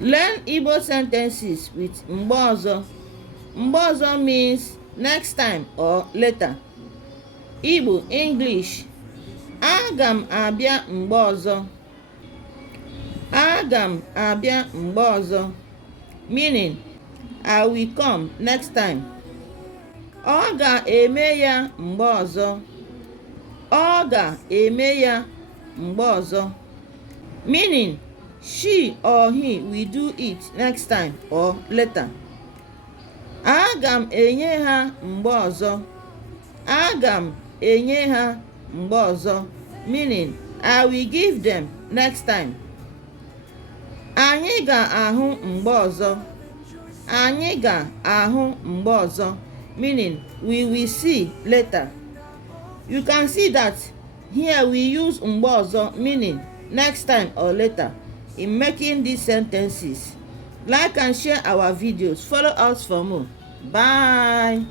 Learn Igbo sentences with Mgbe Ozo. Mgbe Ozo means next time or later. Igbo English. Aga m abịa mgbe ọzọ. Aga m abịa mgbe ọzọ, meaning I will come next time. Ọ ga-eme ya mgbe ọzọ. Ọ ga-eme ya mgbe ọzọ, meaning she or he will do it next time or later. Aga m enye ha mgbe ọzọ. Aga m enye ha mgbe ọzọ, meaning I will give them next time. Anyị ga-ahụ mgbe ọzọ. Anyị ga-ahụ mgbe ọzọ, meaning we will see later. You can see that here we use mgbe ọzọ, meaning next time or later, in making these sentences. Like and share our videos. Follow us for more. Bye.